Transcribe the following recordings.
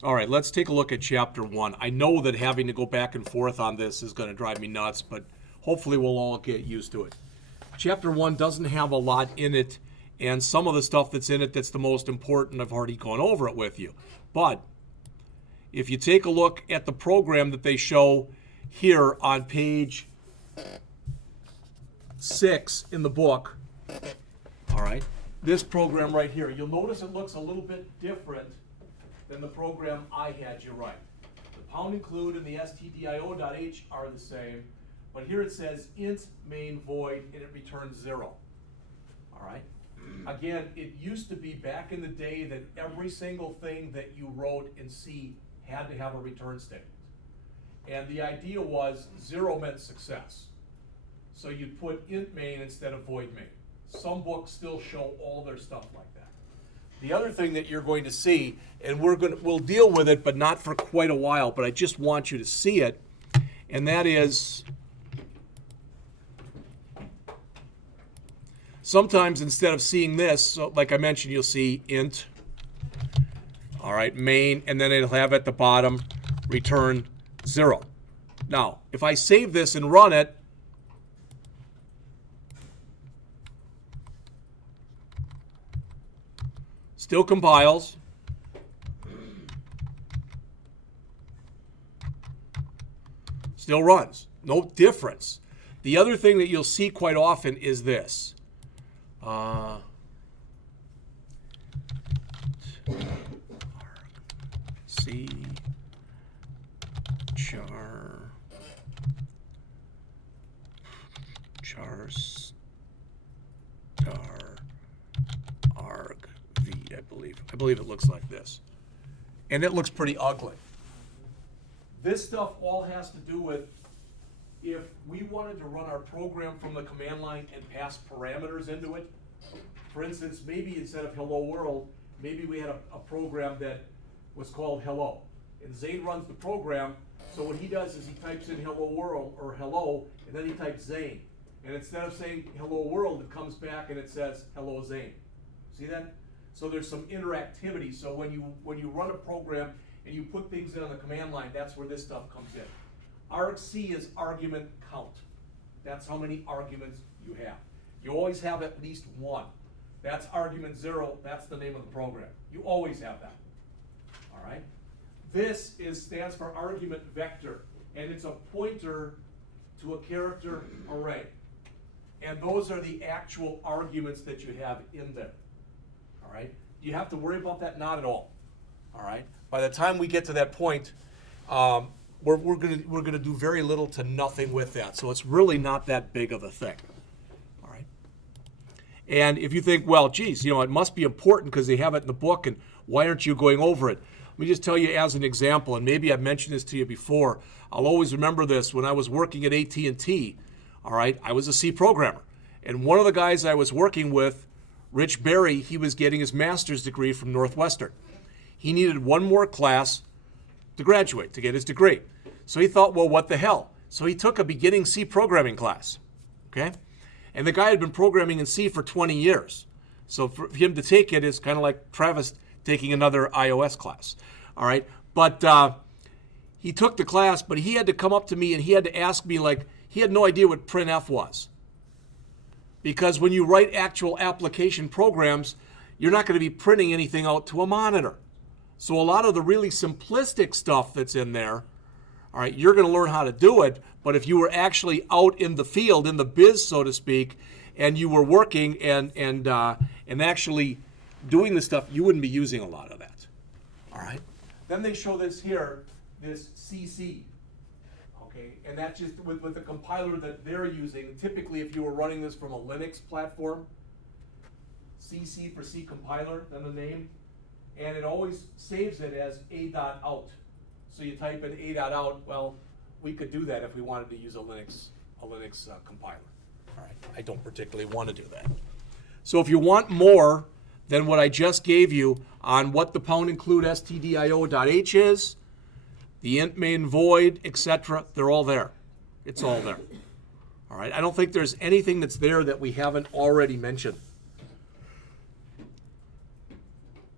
All right, let's take a look at chapter 1. I know that having to go back and forth on this is going to drive me nuts, but hopefully we'll all get used to it. Chapter 1 doesn't have a lot in it, and some of the stuff that's in it that's the most important, I've already gone over it with you. But if you take a look at the program that they show here on page 6 in the book, all right, this program right here, you'll notice it looks a little bit different than the program I had you write. The pound include and the stdio.h are the same, but here it says int main void and it returns 0. All right. Again, it used to be back in the day that every single thing that you wrote in C had to have a return statement. And the idea was 0 meant success. So you'd put int main instead of void main. Some books still show all their stuff like that. The other thing that you're going to see, and we'll deal with it, but not for quite a while, but I just want you to see it, and that is sometimes instead of seeing this, so like I mentioned, you'll see int, all right, main, and then it'll have at the bottom return 0. Now, if I save this and run it, still compiles. Still runs. No difference. The other thing that you'll see quite often is this. C char star arg v, I believe it looks like this. And it looks pretty ugly. This stuff all has to do with if we wanted to run our program from the command line and pass parameters into it. For instance, maybe instead of hello world, maybe we had a program that was called hello. And Zane runs the program, so what he does is he types in hello world or hello, and then he types Zane. And instead of saying hello world, it comes back and it says hello Zane. See that? So there's some interactivity. So when you run a program and you put things in on the command line, that's where this stuff comes in. argc is argument count. That's how many arguments you have. You always have at least one. That's argument 0. That's the name of the program. You always have that. All right. This stands for argument vector, and it's a pointer to a character array. And those are the actual arguments that you have in there. All right. Do you have to worry about that? Not at all. All right. By the time we get to that point, we're gonna do very little to nothing with that. So it's really not that big of a thing. All right. And if you think, well, geez, it must be important because they have it in the book, and why aren't you going over it? Let me just tell you as an example, and maybe I've mentioned this to you before. I'll always remember this. When I was working at AT&T, all right, I was a C programmer. And one of the guys I was working with, Rich Berry, he was getting his master's degree from Northwestern. He needed one more class to graduate, to get his degree. So he thought, well, what the hell? So he took a beginning C programming class, okay? And the guy had been programming in C for 20 years. So for him to take it is kind of like Travis taking another iOS class, all right? But he took the class, but he had to come up to me and he had to ask me, like, he had no idea what Printf was. Because when you write actual application programs, you're not going to be printing anything out to a monitor. So a lot of the really simplistic stuff that's in there, all right, you're going to learn how to do it. But if you were actually out in the field, in the biz, so to speak, and you were working and actually doing the stuff, you wouldn't be using a lot of that. All right. Then they show this here, this CC. Okay, and that's just with the compiler that they're using. Typically, if you were running this from a Linux platform, CC for C compiler, then the name, and it always saves it as a.out. So you type in a.out. Well, we could do that if we wanted to use a Linux compiler. All right, I don't particularly want to do that. So if you want more than what I just gave you on what the pound include stdio.h is, the int main void, etc., they're all there. It's all there. All right, I don't think there's anything that's there that we haven't already mentioned.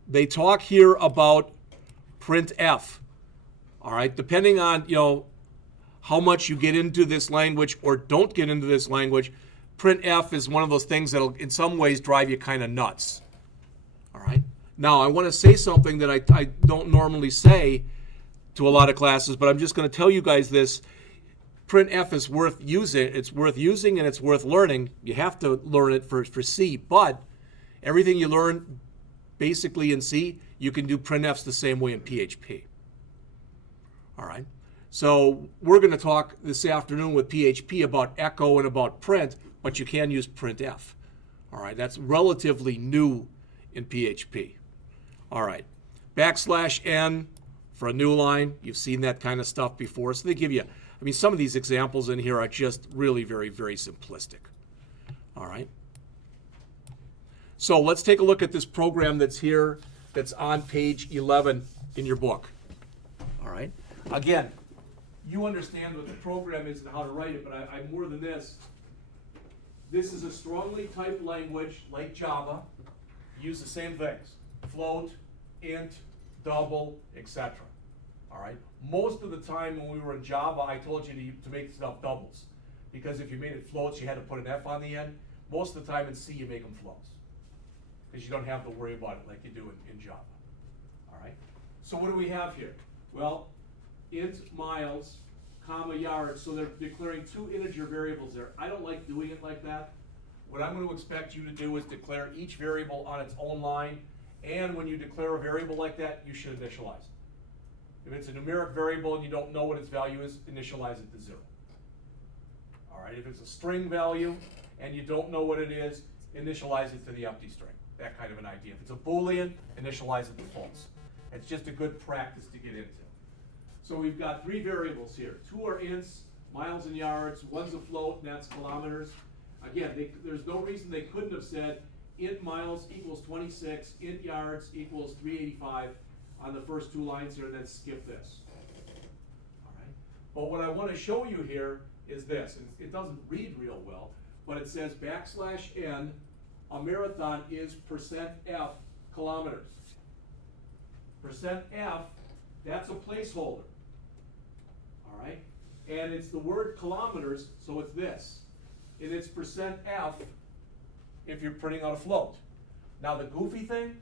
They talk here about printf. All right, depending on, how much you get into this language or don't get into this language, printf is one of those things that'll in some ways drive you kind of nuts. All right. Now I want to say something that I don't normally say to a lot of classes, but I'm just going to tell you guys this. Printf is worth using. It's worth using and it's worth learning. You have to learn it for C, but everything you learn basically in C, you can do printfs the same way in PHP. All right. So we're going to talk this afternoon with PHP about echo and about print, but you can use printf. All right. That's relatively new in PHP. All right. \n for a new line. You've seen that kind of stuff before. So they give you, some of these examples in here are just really very, very simplistic. All right. So let's take a look at this program that's here, that's on page 11 in your book. All right. Again, you understand what the program is and how to write it, but I more than this. This is a strongly typed language like Java. Use the same things: float, int, double, etc. All right. Most of the time when we were in Java, I told you to make stuff doubles, because if you made it floats, you had to put an F on the end. Most of the time in C, you make them floats, because you don't have to worry about it like you do in Java. All right. So what do we have here? Well, int miles, comma yards. So they're declaring two integer variables there. I don't like doing it like that. What I'm going to expect you to do is declare each variable on its own line, and when you declare a variable like that, you should initialize it. If it's a numeric variable and you don't know what its value is, initialize it to 0. All right, if it's a string value and you don't know what it is, initialize it to the empty string. That kind of an idea. If it's a Boolean, initialize it to false. It's just a good practice to get into. So we've got 3 variables here. 2 are ints, miles and yards. 1's a float, and that's kilometers. Again, there's no reason they couldn't have said int miles equals 26, int yards equals 385 on the first 2 lines here, and then skip this. All right. But what I want to show you here is this. It doesn't read real well, but it says \n, a marathon is %f kilometers. %f, that's a placeholder. All right? And it's the word kilometers, so it's this. And it's %f if you're printing out a float. Now the goofy thing,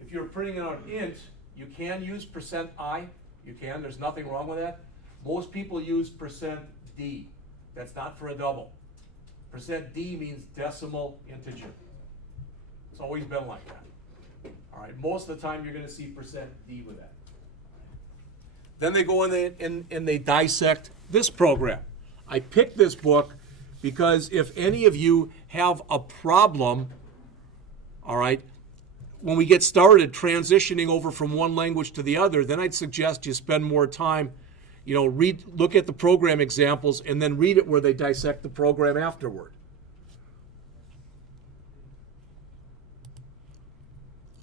if you're printing out int, you can use %i. You can, there's nothing wrong with that. Most people use %d. That's not for a double. %d means decimal integer. It's always been like that. All right, most of the time you're going to see %d with that. Then they go in and they dissect this program. I picked this book because if any of you have a problem, all right, when we get started transitioning over from one language to the other, then I'd suggest you spend more time, look at the program examples and then read it where they dissect the program afterward.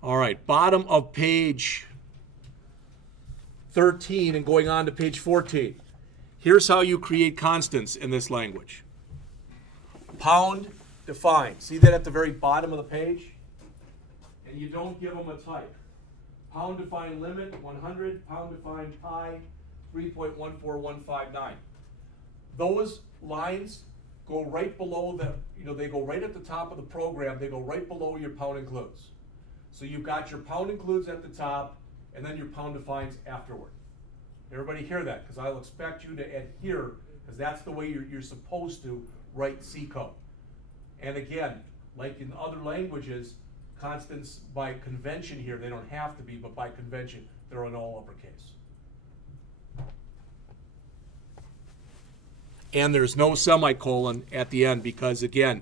All right, bottom of page 13 and going on to page 14. Here's how you create constants in this language. Pound define. See that at the very bottom of the page? And you don't give them a type. Pound define limit 100, pound define pi 3.14159. Those lines go right below they go right at the top of the program. They go right below your pound includes. So you've got your pound includes at the top and then your pound defines afterward. Everybody hear that? Because I'll expect you to adhere, because that's the way you're supposed to write C code. And again, like in other languages, constants by convention here, they don't have to be, but by convention, they're in all uppercase. And there's no semicolon at the end because, again,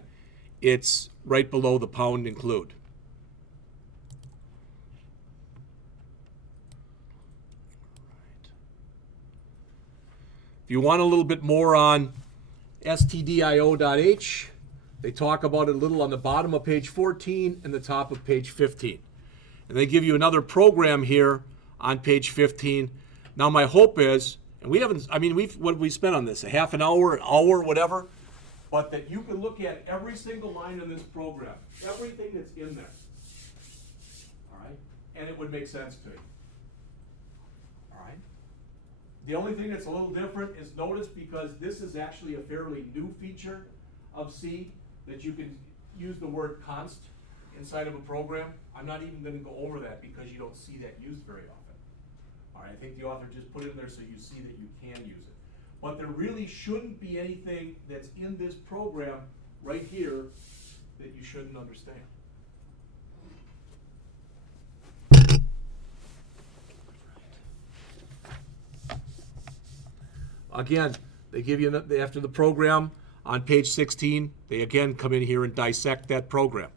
it's right below the pound include. If you want a little bit more on stdio.h, they talk about it a little on the bottom of page 14 and the top of page 15. And they give you another program here on page 15. Now my hope is, and what have we spent on this? A half an hour, whatever? But that you can look at every single line in this program, everything that's in there. All right? And it would make sense to you. All right. The only thing that's a little different is notice, because this is actually a fairly new feature of C, that you can use the word const inside of a program. I'm not even going to go over that because you don't see that used very often. All right, I think the author just put it in there so you see that you can use it. But there really shouldn't be anything that's in this program right here that you shouldn't understand. Again, they give you, after the program on page 16, they again come in here and dissect that program.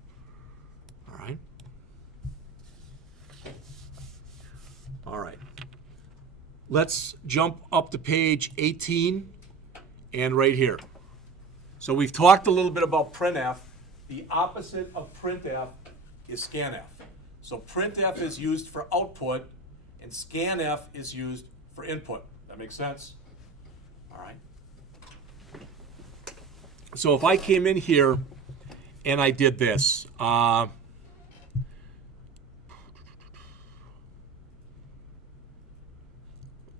All right? All right. Let's jump up to page 18 and right here. So we've talked a little bit about printf. The opposite of printf is scanf. So printf is used for output and scanf is used for input. That makes sense? All right. So if I came in here and I did this,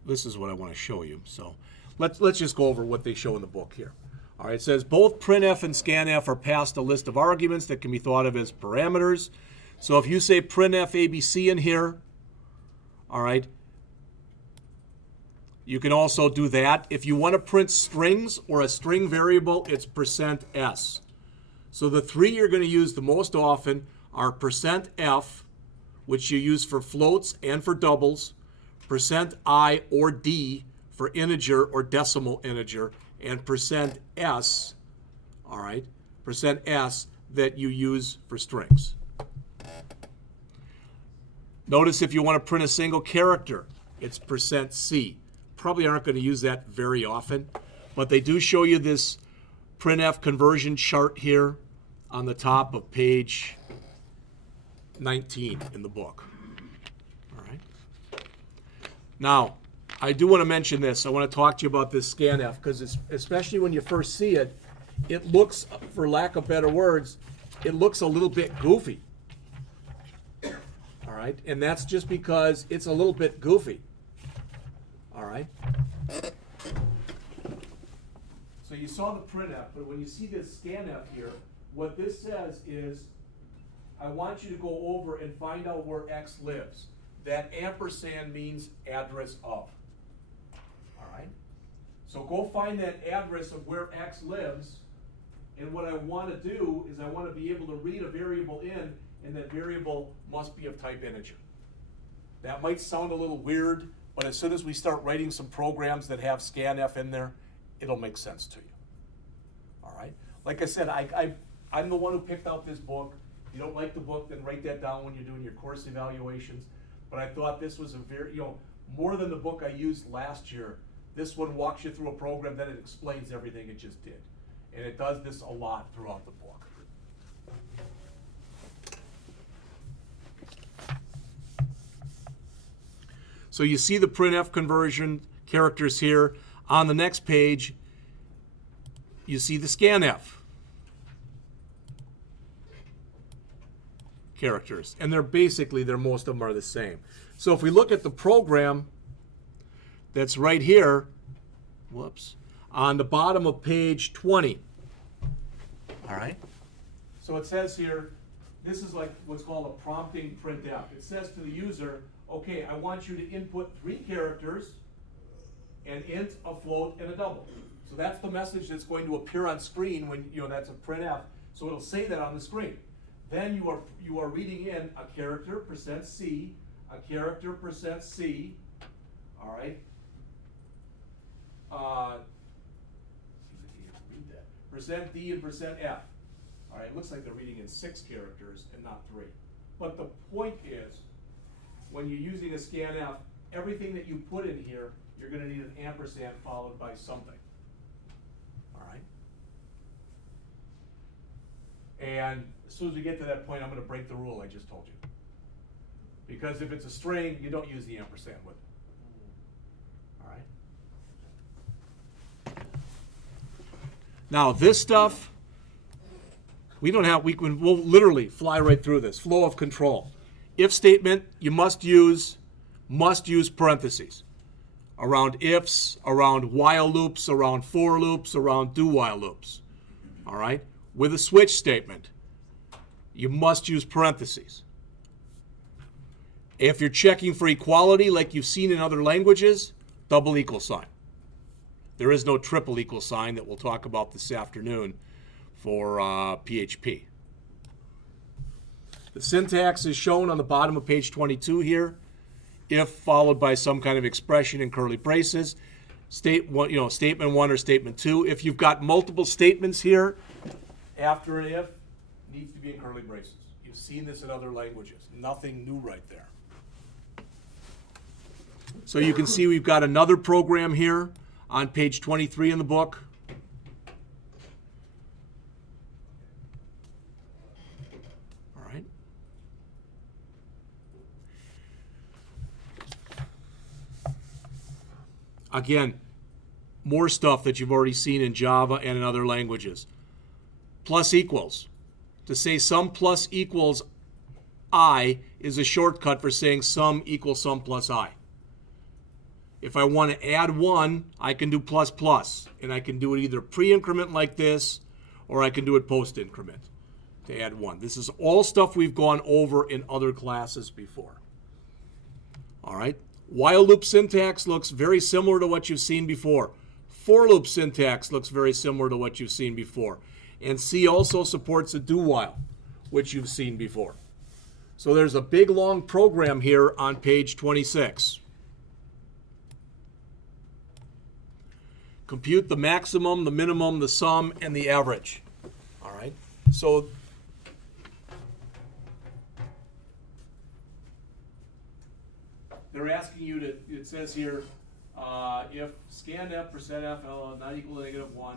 this is what I want to show you. So let's just go over what they show in the book here. All right, it says both printf and scanf are passed a list of arguments that can be thought of as parameters. So if you say printf ABC in here, all right, you can also do that. If you want to print strings or a string variable, it's %s. So the three you're going to use the most often are %f, which you use for floats and for doubles, %i or d for integer or decimal integer, and %s, all right, %s that you use for strings. Notice if you want to print a single character, it's %c. Probably aren't going to use that very often, but they do show you this printf conversion chart here on the top of page 19 in the book. All right. Now, I do want to mention this. I want to talk to you about this scanf because especially when you first see it, it looks, for lack of better words, it looks a little bit goofy. All right, and that's just because it's a little bit goofy. All right. So you saw the printf, but when you see this scanf here, what this says is, I want you to go over and find out where X lives. That ampersand means address of. All right. So go find that address of where X lives, and what I want to do is I want to be able to read a variable in, and that variable must be of type integer. That might sound a little weird, but as soon as we start writing some programs that have scanf in there, it'll make sense to you. All right? Like I said, I'm the one who picked out this book. If you don't like the book, then write that down when you're doing your course evaluations. But I thought this was a very, more than the book I used last year, this one walks you through a program, then it explains everything it just did. And it does this a lot throughout the book. So you see the printf conversion characters here. On the next page, you see the scanf characters. And most of them are the same. So if we look at the program that's right here, on the bottom of page 20. All right? So it says here, this is like what's called a prompting printf. It says to the user, okay, I want you to input 3 characters, an int, a float, and a double. So that's the message that's going to appear on screen when, that's a printf. So it'll say that on the screen. Then you are reading in a character, %c, a character, %c, all right? %d and %f. All right, it looks like they're reading in 6 characters and not 3. But the point is, when you're using a scanf, everything that you put in here, you're going to need an ampersand followed by something. All right? And as soon as we get to that point, I'm going to break the rule I just told you. Because if it's a string, you don't use the ampersand with it. All right? Now, this stuff, we'll literally fly right through this. Flow of control. If statement, you must use parentheses. around ifs, around while loops, around for loops, around do while loops. All right? With a switch statement, you must use parentheses. If you're checking for equality like you've seen in other languages, double equal sign. There is no triple equal sign that we'll talk about this afternoon for PHP. The syntax is shown on the bottom of page 22 here. If followed by some kind of expression in curly braces, statement one or statement two. If you've got multiple statements here after an if, it needs to be in curly braces. You've seen this in other languages. Nothing new right there. So you can see we've got another program here on page 23 in the book. All right. Again, more stuff that you've already seen in Java and in other languages. Plus equals. To say sum plus equals I is a shortcut for saying sum equals sum plus I. If I want to add 1, I can do plus plus, and I can do it either pre-increment like this, or I can do it post-increment to add 1. This is all stuff we've gone over in other classes before. All right? While loop syntax looks very similar to what you've seen before. For loop syntax looks very similar to what you've seen before. And C also supports a do while, which you've seen before. So there's a big long program here on page 26. Compute the maximum, the minimum, the sum, and the average. All right? So they're asking you to, it says here, if scanf %f not equal to -1,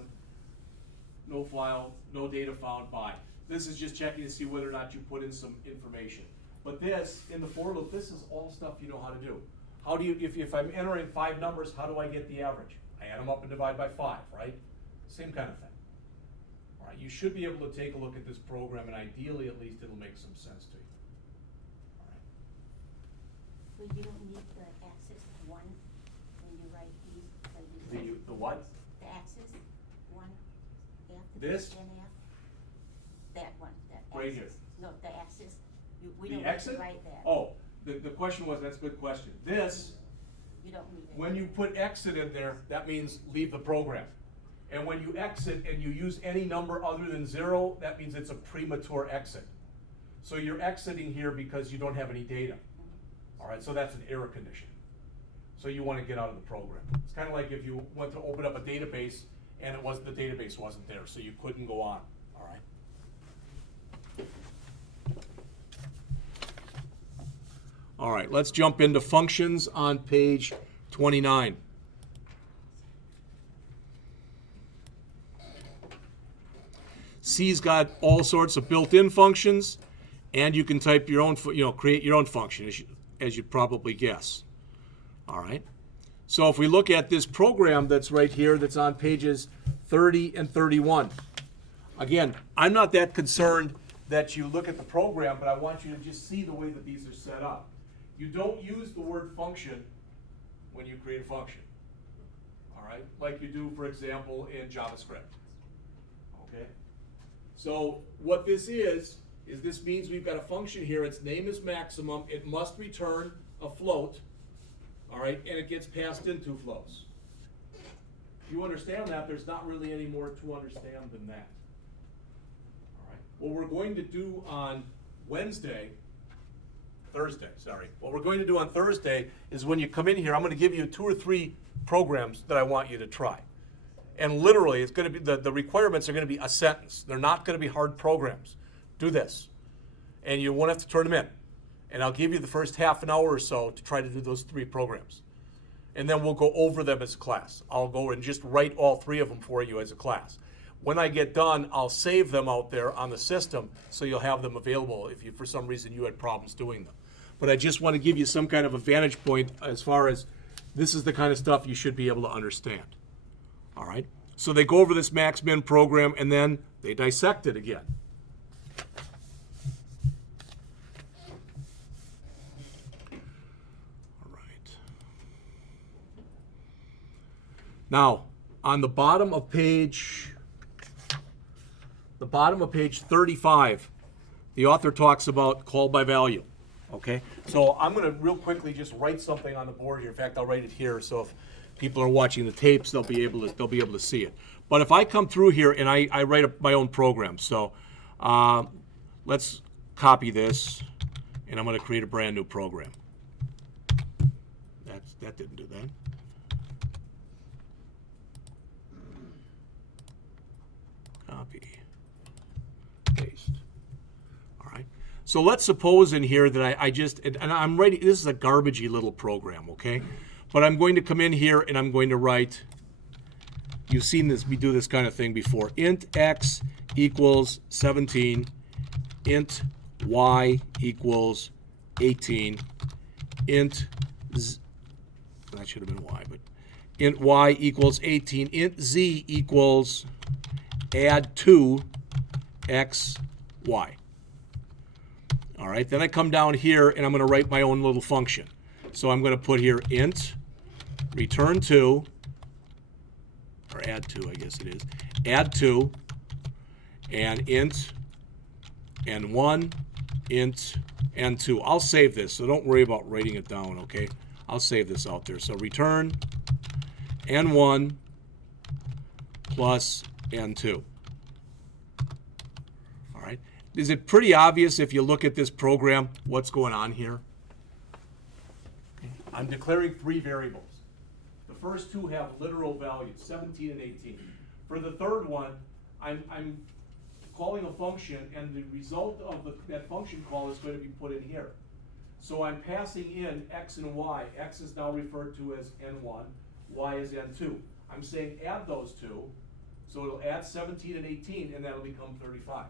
no file, no data found by. This is just checking to see whether or not you put in some information. But this, in the for loop, this is all stuff you know how to do. How do you, if I'm entering 5 numbers, how do I get the average? I add them up and divide by 5, right? Same kind of thing. All right, you should be able to take a look at this program, and ideally, at least, it'll make some sense to you. All right. So you don't need the axis 1 when you write these? Like The what? The axis 1 after This? the NF? That one, that Right axis. here. No, the axis. We The don't exit? need to write that. Oh, the question was, that's a good question. This, You don't need it. when you put exit in there, that means leave the program. And when you exit and you use any number other than 0, that means it's a premature exit. So you're exiting here because you don't have any data. All right, so that's an error condition. So you want to get out of the program. It's kind of like if you went to open up a database and the database wasn't there, so you couldn't go on. All right. All right, let's jump into functions on page 29. C's got all sorts of built-in functions, and you can type your own, create your own function, as you'd probably guess. All right. So if we look at this program that's right here, that's on pages 30 and 31. Again, I'm not that concerned that you look at the program, but I want you to just see the way that these are set up. You don't use the word function when you create a function. All right, like you do, for example, in JavaScript. Okay. So what this is this means we've got a function here. Its name is maximum. It must return a float. All right, and it gets passed in 2 floats. If you understand that, there's not really any more to understand than that. All right. What we're going to do on Thursday, what we're going to do on Thursday is when you come in here, I'm going to give you 2 or 3 programs that I want you to try. And literally, it's going to be the requirements are going to be a sentence. They're not going to be hard programs. Do this. And you won't have to turn them in. And I'll give you the first half an hour or so to try to do those 3 programs. And then we'll go over them as a class. I'll go and just write all 3 of them for you as a class. When I get done, I'll save them out there on the system so you'll have them available if for some reason you had problems doing them. But I just want to give you some kind of a vantage point as far as this is the kind of stuff you should be able to understand. All right? So they go over this max-min program, and then they dissect it again. All right. Now, on the bottom of page 35, the author talks about call by value. Okay, so I'm going to real quickly just write something on the board here. In fact, I'll write it here, so if people are watching the tapes, they'll be able to see it. But if I come through here and I write my own program, so let's copy this, and I'm going to create a brand new program. That didn't do that. Copy, paste. All right. So let's suppose in here that I just, and I'm writing, this is a garbagey little program, okay? But I'm going to come in here and I'm going to write, you've seen this, we do this kind of thing before. Int x equals 17, int y equals 18, int z, that should have been y, but int y equals 18, int z equals add 2 x, y. All right, then I come down here and I'm going to write my own little function. So I'm going to put here int return 2, or add 2, I guess it is, add 2, and int n1, int n2. I'll save this, so don't worry about writing it down, okay? I'll save this out there. So return n1 plus n2. All right. Is it pretty obvious if you look at this program what's going on here? I'm declaring 3 variables. The first 2 have literal values, 17 and 18. For the third one, I'm calling a function, and the result of that function call is going to be put in here. So I'm passing in x and y. X is now referred to as n1, y is n2. I'm saying add those 2, so it'll add 17 and 18, and that'll become 35.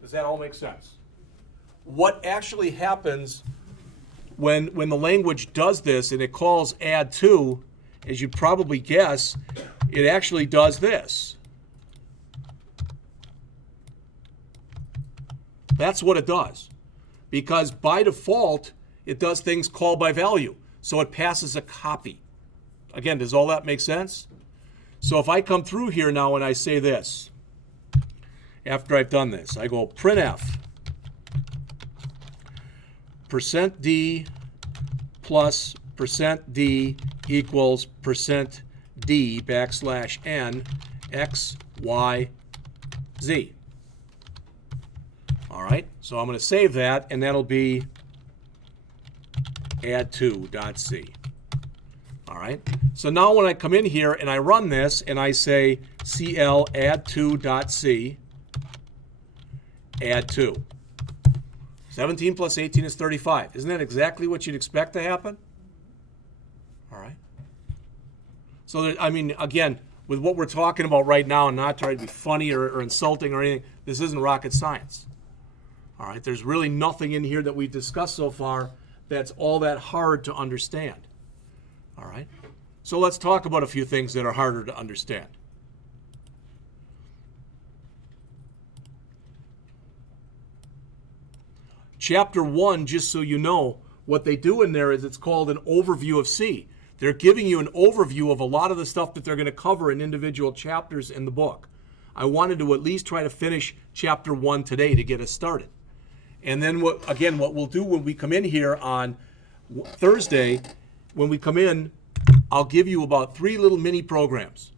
Does that all make sense? What actually happens when the language does this and it calls add 2, as you'd probably guess, it actually does this. That's what it does. Because by default, it does things call by value. So it passes a copy. Again, does all that make sense? So if I come through here now and I say this, after I've done this, I go printf %d plus %d equals %d backslash n x, y, z. All right, so I'm going to save that, and that'll be add2.c. All right, so now when I come in here and I run this and I say cl add2.c, add 2. 17 plus 18 is 35. Isn't that exactly what you'd expect to happen? All right. So, there, I mean, again, with what we're talking about right now, and not trying to be funny or insulting or anything, this isn't rocket science. All right. There's really nothing in here that we've discussed so far that's all that hard to understand. All right. So let's talk about a few things that are harder to understand. Chapter 1, just so you know, what they do in there is it's called an overview of C. They're giving you an overview of a lot of the stuff that they're going to cover in individual chapters in the book. I wanted to at least try to finish Chapter 1 today to get us started. And then, what we'll do when we come in here on Thursday, when we come in, I'll give you about 3 little mini programs.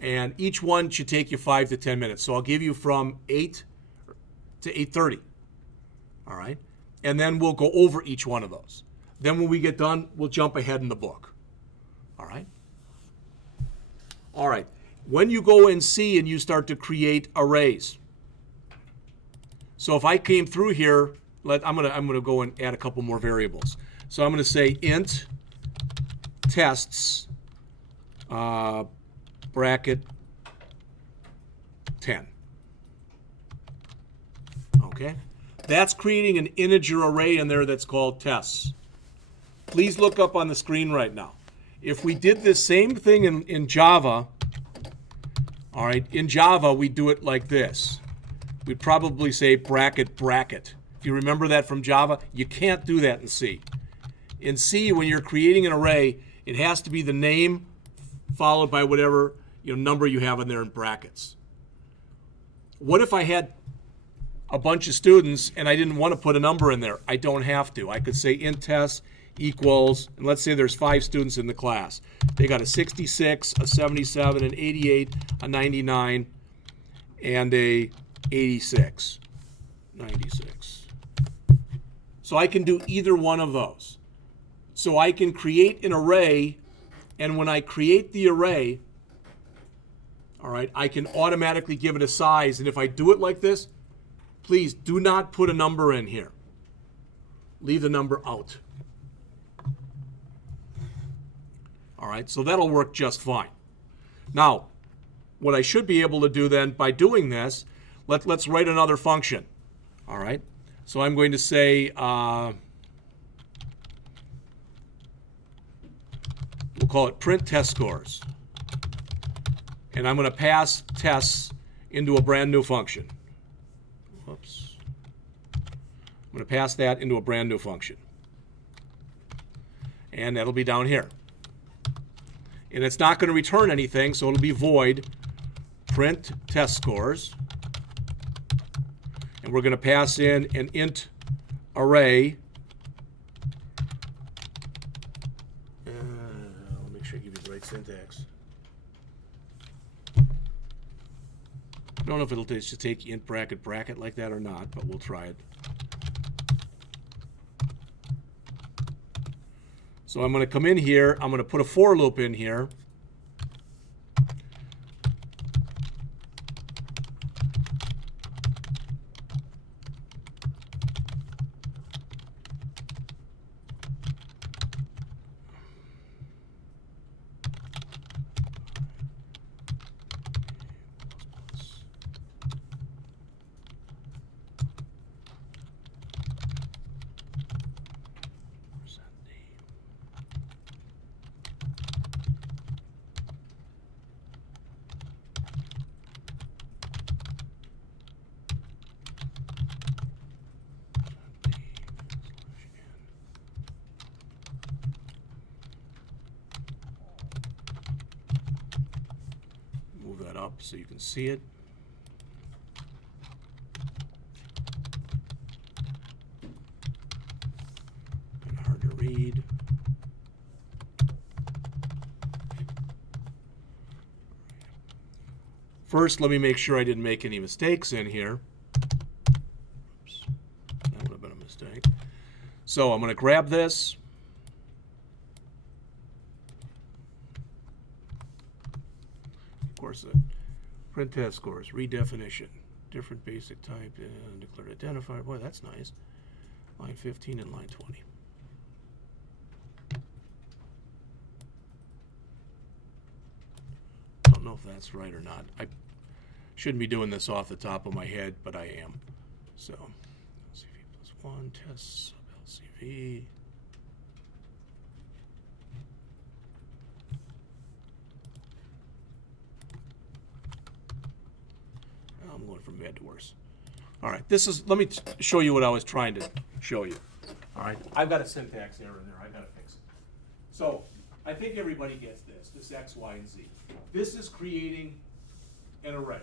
And each one should take you 5 to 10 minutes. So I'll give you from 8 to 8:30. All right? And then we'll go over each one of those. Then when we get done, we'll jump ahead in the book. All right? All right. When you go in C and you start to create arrays. So if I came through here, I'm gonna go and add a couple more variables. So I'm gonna say int tests bracket 10. Okay? That's creating an integer array in there that's called tests. Please look up on the screen right now. If we did this same thing in Java, all right, in Java we do it like this. We'd probably say bracket bracket. If you remember that from Java, you can't do that in C. In C, when you're creating an array, it has to be the name followed by whatever number you have in there in brackets. What if I had a bunch of students and I didn't want to put a number in there? I don't have to. I could say int test equals, and let's say there's 5 students in the class. They got a 66, a 77, an 88, a 99, and a 86. 96. So I can do either one of those. So I can create an array, and when I create the array, all right, I can automatically give it a size. And if I do it like this, please do not put a number in here. Leave the number out. All right, so that'll work just fine. Now, what I should be able to do then by doing this, let's write another function. All right, so I'm going to say, we'll call it print test scores. And I'm going to pass tests into a brand new function. Whoops. I'm going to pass that into a brand new function. And that'll be down here. And it's not going to return anything, so it'll be void print test scores. And we're going to pass in an int array. I'll make sure I give you the right syntax. I don't know if it'll just take int bracket bracket like that or not, but we'll try it. So I'm going to come in here. I'm going to put a for loop in here. Move that up so you can see it. Kind of hard to read. First, let me make sure I didn't make any mistakes in here. Oops, that would have been a mistake. So I'm going to grab this. Of course, print test scores, redefinition, different basic type, and declared identifier. Boy, that's nice. Line 15 and line 20. Don't know if that's right or not. I shouldn't be doing this off the top of my head, but I am. So, LCV plus 1, test sub LCV. I'm going from bad to worse. All right, let me show you what I was trying to show you. All right, I've got a syntax error in there. I've got to fix it. So I think everybody gets this X, Y, and Z. This is creating an array.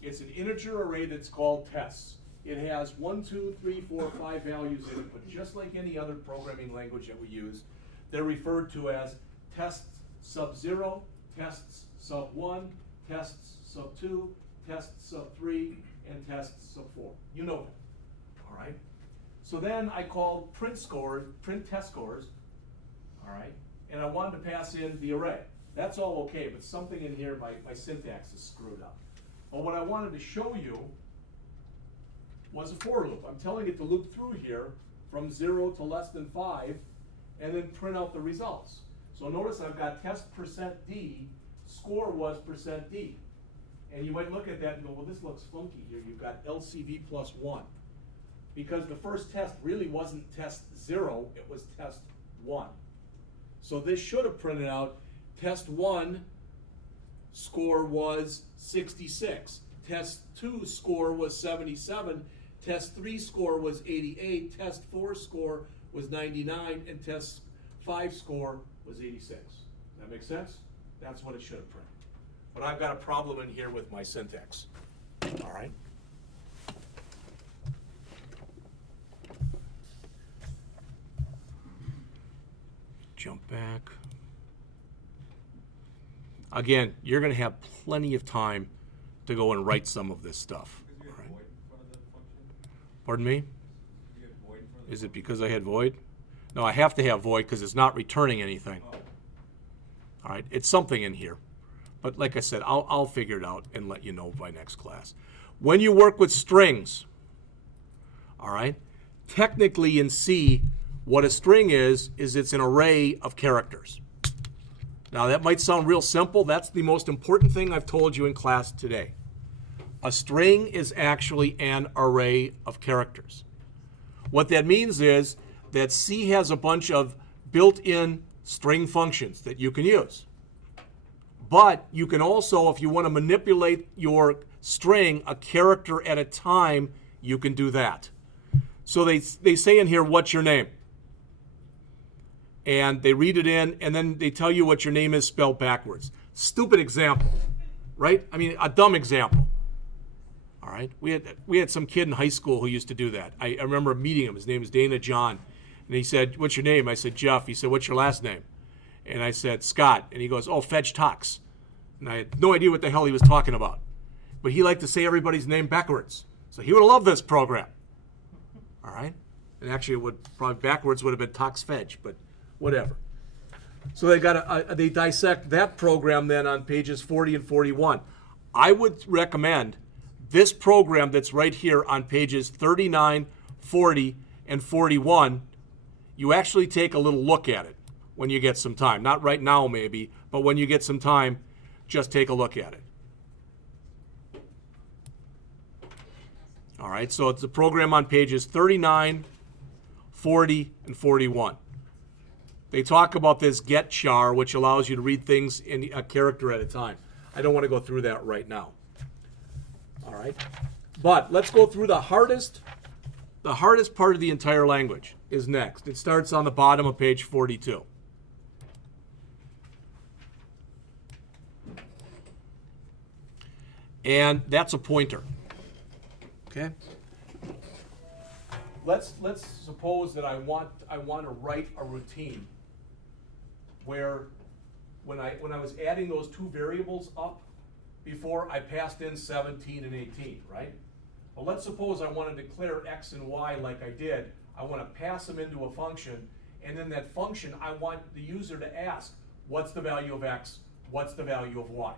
It's an integer array that's called tests. It has 1, 2, 3, 4, 5 values in it, but just like any other programming language that we use, they're referred to as tests sub 0, tests sub 1, tests sub 2, tests sub 3, and tests sub 4. You know that, all right? So then I called print test scores, all right? And I wanted to pass in the array. That's all okay, but something in here, my syntax is screwed up. Well, what I wanted to show you was a for loop. I'm telling it to loop through here from 0 to less than 5, and then print out the results. So notice I've got test %D, score was %D. And you might look at that and go, well, this looks funky here. You've got LCV plus 1. Because the first test really wasn't test 0, it was test 1. So this should have printed out test 1 score was 66. Test 2 score was 77. Test 3 score was 88. Test 4 score was 99. And test 5 score was 86. Does that make sense? That's what it should have printed. But I've got a problem in here with my syntax. All right? Jump back. Again, you're going to have plenty of time to go and write some of this stuff. Because you had void in front of the function? Pardon me? You had void in front of the Is it because I had void? No, I have to have void because it's not returning anything. Oh. All right, it's something in here. But like I said, I'll figure it out and let you know by next class. When you work with strings, all right, technically in C, what a string is it's an array of characters. Now that might sound real simple. That's the most important thing I've told you in class today. A string is actually an array of characters. What that means is that C has a bunch of built-in string functions that you can use. But you can also, if you want to manipulate your string a character at a time, you can do that. So they say in here, what's your name? And they read it in, and then they tell you what your name is spelled backwards. Stupid example, right? I mean, a dumb example. All right? We had some kid in high school who used to do that. I remember meeting him. His name was Dana John. And he said, what's your name? I said, Jeff. He said, what's your last name? And I said, Scott. And he goes, oh, fetch talks. And I had no idea what the hell he was talking about. But he liked to say everybody's name backwards. So he would have loved this program. All right? And actually, it would probably backwards would have been tox fetch, but whatever. So they dissect that program then on pages 40 and 41. I would recommend this program that's right here on pages 39, 40, and 41. You actually take a little look at it when you get some time. Not right now maybe, but when you get some time, just take a look at it. All right, so it's a program on pages 39, 40, and 41. They talk about this get char, which allows you to read things in a character at a time. I don't want to go through that right now. All right, but let's go through the hardest part of the entire language is next. It starts on the bottom of page 42. And that's a pointer. Okay? Let's suppose that I want to write a routine where when I was adding those two variables up before, I passed in 17 and 18, right? Well, let's suppose I want to declare x and y like I did. I want to pass them into a function, and in that function, I want the user to ask, what's the value of x? What's the value of y?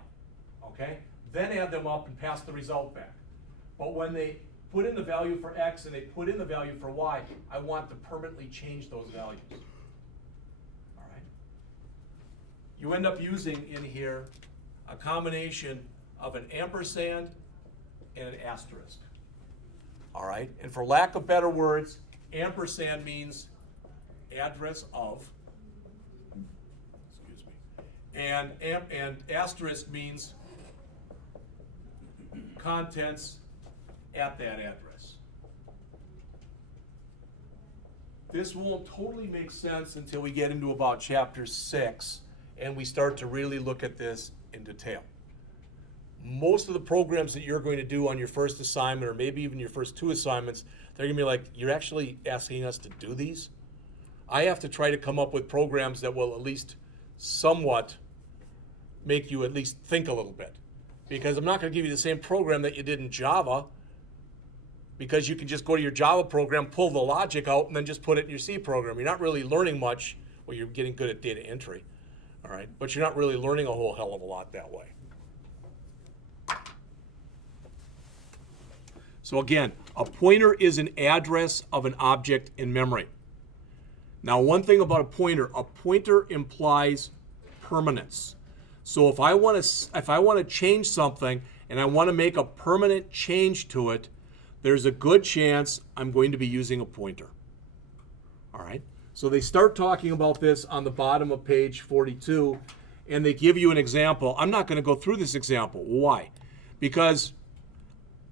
Okay? Then add them up and pass the result back. But when they put in the value for x and they put in the value for y, I want to permanently change those values. All right? You end up using in here a combination of an ampersand and an asterisk. All right? And for lack of better words, ampersand means address of, excuse me, and asterisk means contents at that address. This won't totally make sense until we get into about chapter 6 and we start to really look at this in detail. Most of the programs that you're going to do on your first assignment, or maybe even your first 2 assignments, they're going to be like, you're actually asking us to do these? I have to try to come up with programs that will at least somewhat make you at least think a little bit. Because I'm not going to give you the same program that you did in Java, because you can just go to your Java program, pull the logic out, and then just put it in your C program. You're not really learning much. Well, you're getting good at data entry, all right? But you're not really learning a whole hell of a lot that way. So again, a pointer is an address of an object in memory. Now, one thing about a pointer implies permanence. So if I want to change something and I want to make a permanent change to it, there's a good chance I'm going to be using a pointer. All right? So they start talking about this on the bottom of page 42, and they give you an example. I'm not going to go through this example. Why? Because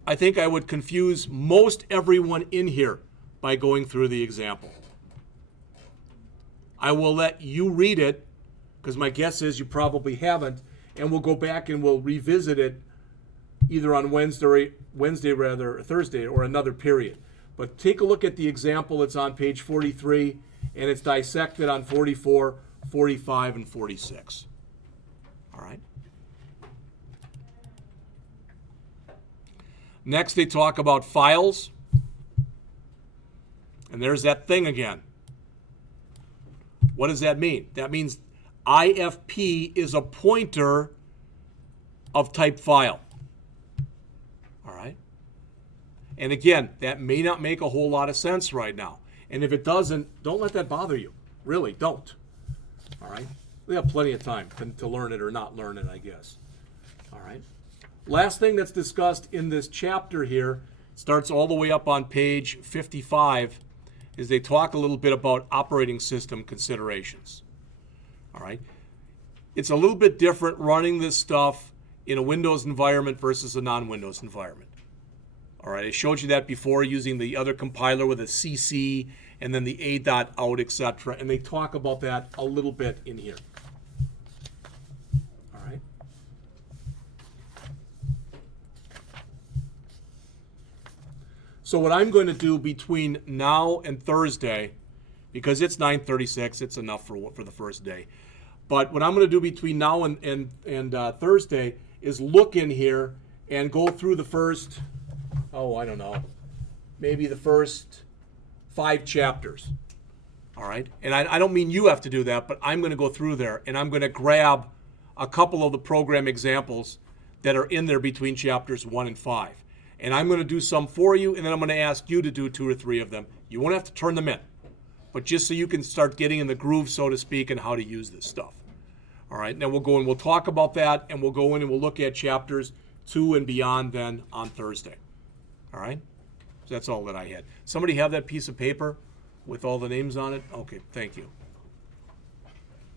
I think I would confuse most everyone in here by going through the example. I will let you read it, Because my guess is you probably haven't, and we'll go back and we'll revisit it either on Wednesday or Thursday, or another period. But take a look at the example that's on page 43, and it's dissected on 44, 45, and 46. All right? Next, they talk about files. And there's that thing again. What does that mean? That means IFP is a pointer of type file. All right? And again, that may not make a whole lot of sense right now. And if it doesn't, don't let that bother you. Really, don't. All right? We have plenty of time to learn it or not learn it, I guess. All right? Last thing that's discussed in this chapter here, starts all the way up on page 55, is they talk a little bit about operating system considerations. All right? It's a little bit different running this stuff in a Windows environment versus a non-Windows environment. All right, I showed you that before using the other compiler with a CC and then the A.out, etc. And they talk about that a little bit in here. All right. So what I'm going to do between now and Thursday, because it's 9:36, it's enough for the first day. But what I'm going to do between now and Thursday is look in here and go through the first, I don't know, maybe the first 5 chapters. All right? And I don't mean you have to do that, but I'm going to go through there and I'm going to grab a couple of the program examples that are in there between chapters 1 and 5. And I'm going to do some for you, and then I'm going to ask you to do 2 or 3 of them. You won't have to turn them in, but just so you can start getting in the groove, so to speak, and how to use this stuff. All right, now we'll go and we'll talk about that, and we'll go in and we'll look at chapters 2 and beyond then on Thursday. All right? So that's all that I had. Somebody have that piece of paper with all the names on it? Okay, thank you.